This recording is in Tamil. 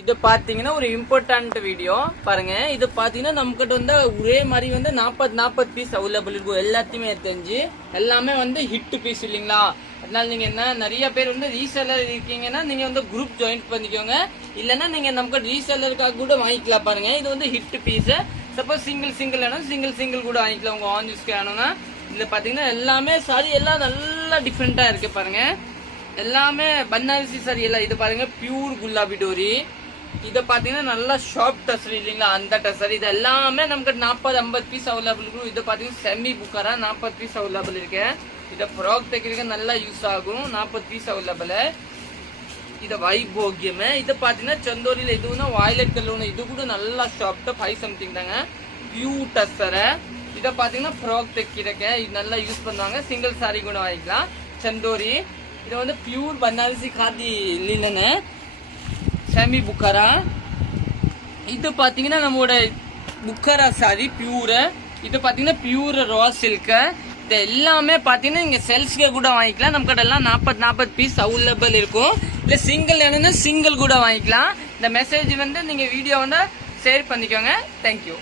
இது பாத்தீங்கன்னா ஒரு இம்பார்ட்டன்ட் வீடியோ பாருங்க. இது பாத்தீங்கன்னா நம்ம கிட்ட வந்து ஒரே மாதிரி வந்து 40 பீஸ் அவைலபிள் இருக்கும். எல்லாத்தையுமே தெரிஞ்சு எல்லாமே வந்து ஹிட் பீஸ் இல்லைங்களா. அதனால நீங்க என்ன நிறைய பேர் வந்து ரீசெல்லர் இருக்கீங்கன்னா நீங்க வந்து குரூப் ஜாயின் பண்ணிக்கோங்க. இல்லைன்னா நீங்க நமக்கு ரீசெல்லருக்காக கூட வாங்கிக்கலாம். பாருங்க இது வந்து ஹிட் பீஸ். சப்போஸ் சிங்கிள் வேணும் சிங்கிள் கூட வாங்கிக்கலாம். உங்க ஆன் யூஸ்க்கு வேணும்னா இதுல பாத்தீங்கன்னா எல்லாமே சாரி எல்லாம் நல்லா டிஃப்ரெண்டா இருக்கு. பாருங்க எல்லாமே பன்னாரசி சாரி எல்லாம். இது பாருங்க பியூர் குலாபி டோரி. இதை பாத்தீங்கன்னா நல்லா ஷார்ப் டசர் இல்லைங்களா, அந்த டசர். இது எல்லாமே நமக்கு 40-50 பீஸ் அவைலபிள் இருக்கும். இது பாத்தீங்கன்னா செமி புக்காரா 40 பீஸ் அவைலபிள் இருக்கு. இதை ஃப்ராக் தைக்கிறதுக்கு நல்லா யூஸ் ஆகும். 40 பீஸ் அவைலபிள். இதை வைபோகியம். இது பாத்தீங்கன்னா சந்தோரியில இதுனா வாய்லட் கலர். இது கூட நல்லா ஷார்ப்டா 5 சம்திங் தாங்க. பியூ டசர். இதை பாத்தீங்கன்னா ஃப்ராக் தைக்கிறக்க இது நல்லா யூஸ் பண்ணுவாங்க. சிங்கிள் சாரி கூட வாங்கிக்கலாம். சந்தோரி. இது வந்து pure Banarasi khadi linen semi Bukhara. இது பாத்தீங்கன்னா நம்மளோட புக்காரா சாரி பியூர். இது பாத்தீங்கன்னா பியூர் ரா சில்க். இது எல்லாமே பாத்தீங்கன்னா இங்க சேல்ஸ்க்கு கூட வாங்கிக்கலாம். நம்ம கிட்ட எல்லாம் 40 பீஸ் அவைலபிள் இருக்கும். இல்ல சிங்கிள் வேணும்னா சிங்கிள் கூட வாங்கிக்கலாம். இந்த மெசேஜ் வந்து நீங்க வீடியோ வந்து ஷேர் பண்ணிக்கோங்க. தேங்க்யூ.